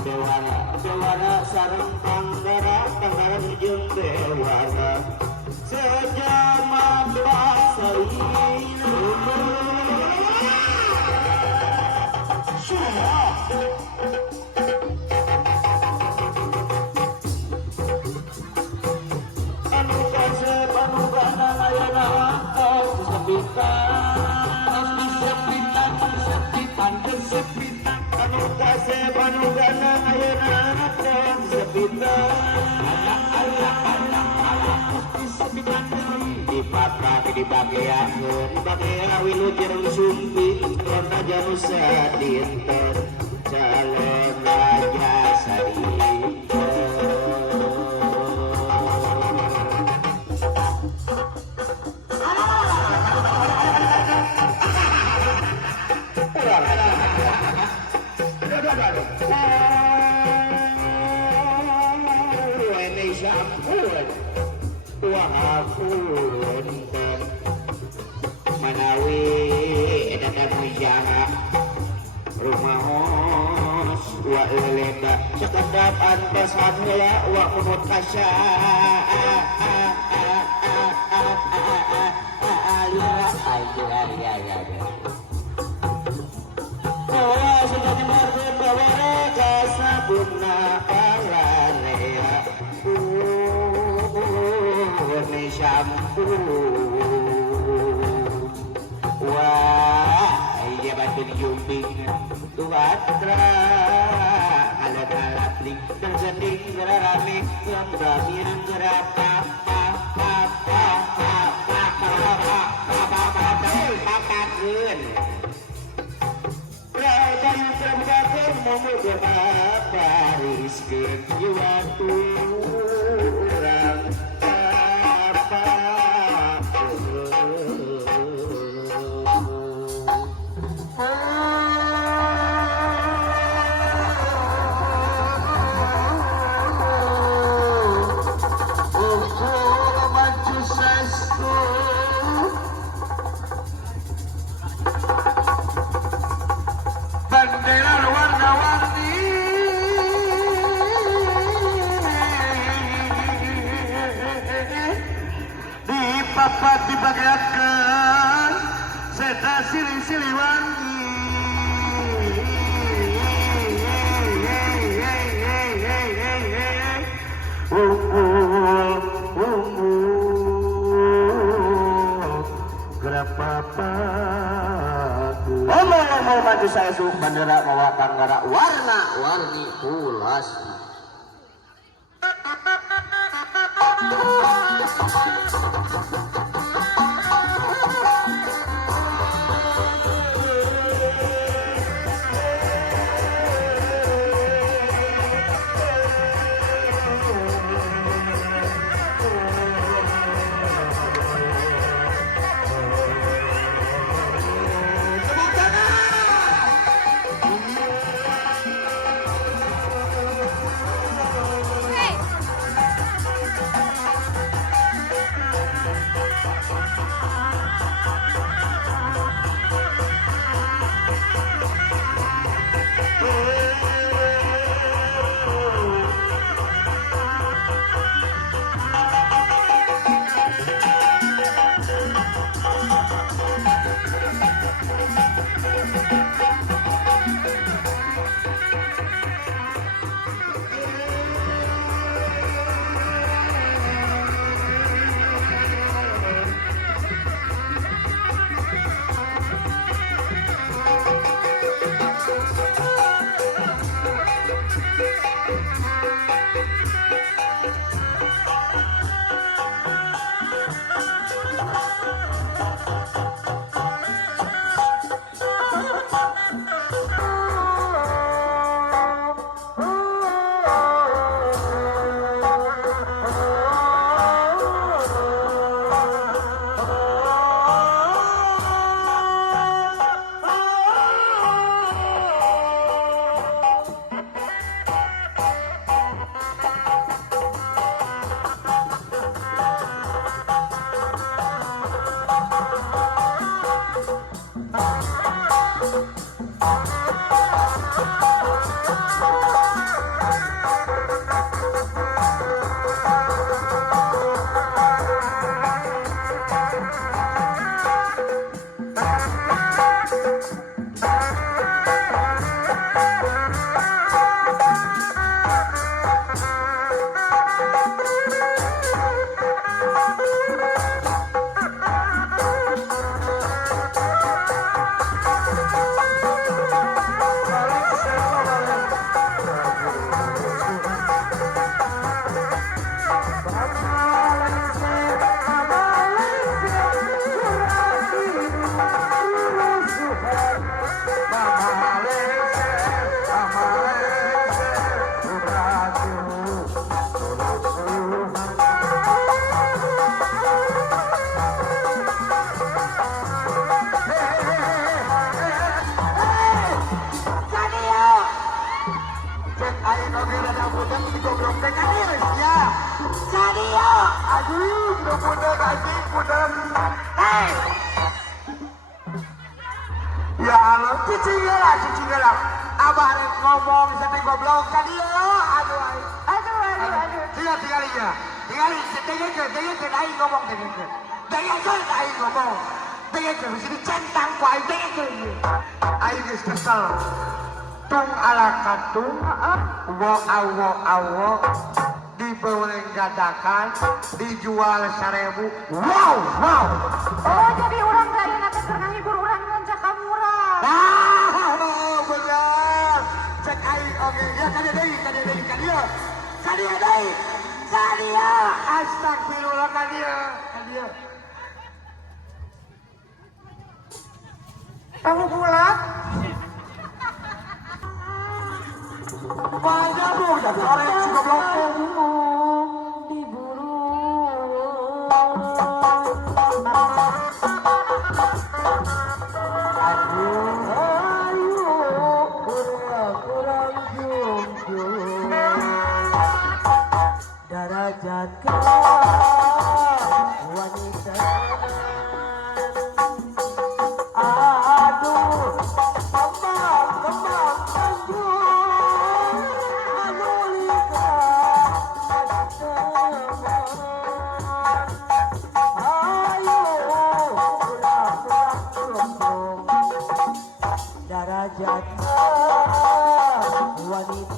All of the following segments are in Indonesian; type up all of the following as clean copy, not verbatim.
Dewara Dewara sareng Panggara Panggara jeung Dewara sejaman pasaina anu kasep anu gana layana kesepitan kesepitan anu kasep anu gana layana kesepitan kesepitan dipatah dibageakeun bagea wilujeng sumping karena janusa dinten calon raja sadinten Wahapunten manawi edadan wijaha rumahos wa elenda cekadap antas hadla wa unut kasya sejati margen bawara kasabunna alarea syampu wah iya batun jumping tuatra alat-alat ling tergending gerarame kembramian gerapa papakeun dan terbakeun momo bariskeun jiwatu urang papat dibagiakeun seda silih-silih wangi omong-omong maju saya suuk bandera mawa Panggara warna-warni pulas cici gelap. Abah rek ngomong sampai goblok tadi ya. Aduh. Tinggalnya. Dengerin aing ngomong dengerin. Dengerin aing ngomong. Dengerin sini centang ku aing dengerin. Aing geus kesel. Tung ala katung, wo awo, diboreng gadakan, dijual 1.000. Wow. Oh, jadi orang lain nanti pernah hibur orang ngencak kamurah. Benar. Cek aing oke. Ya kadia deui. Kadia. Astagfirullah kadia. Kamu pulang? Banyak bu, jadi orang yang suka blok. Diburu. Ayo, kurang jum. Darajat wanita. Aduh, kembang tanjung, anulika, ayo, kurang darajat wanita.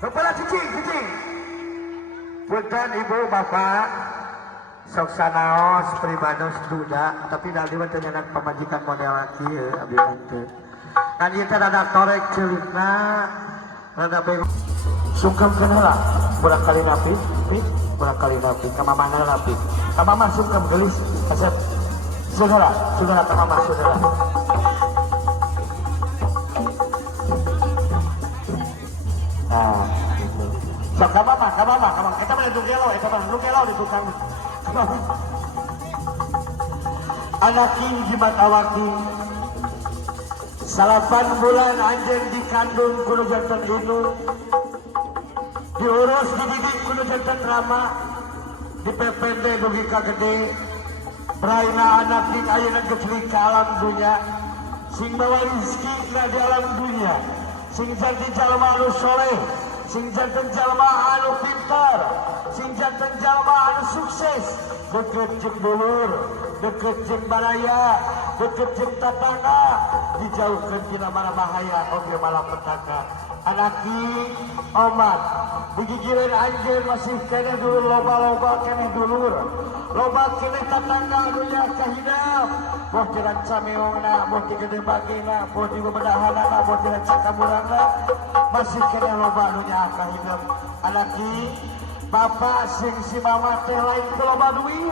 Kepala cici. Punten ibu bapak, sok sanaos pribados duda, tapi dari mah teu nyanak pamajikan model laki ya, abdi teh. Kan ieu teh rada torek ceulitna, rada bego. Sungkem kenala, barangkali napi, barangkali ka mamana napi. Ka mama sungkem geulis, asep. Saudara ka mama saudara. Nah, gitu. Sok ka mama. Eta mah lu gelo di tukang. Anakin jimat awakin. 8 bulan anjing dikandung kudu janten indung. Diurus dididik kudu janten rama. Dipepende dugi ka gede. Praina anak dik ayeuna geus ka alam dunya. Sing bawa rezeki di alam dunya. Sing jadi jalma anu soleh, sing janten jalma anu pintar, sing janten jalma anu sukses, deket jeung dulur, deket jeung baraya, deket jeung tatangga, dijauhkeun tina mara bahaya oge malapetaka. Anaki omat digigireun anjeun masih keneh dulur loba-loba keneh dulur, loba keneh tatangga anu nya kahidap. Boh jalan cameongna, boh di gede bagena, boh di bebedahanana, boh jalan cakamurangna, masih kena loba anu nyaaka hidup. Anaki, bapak sing si mama teh lain ke loba duit.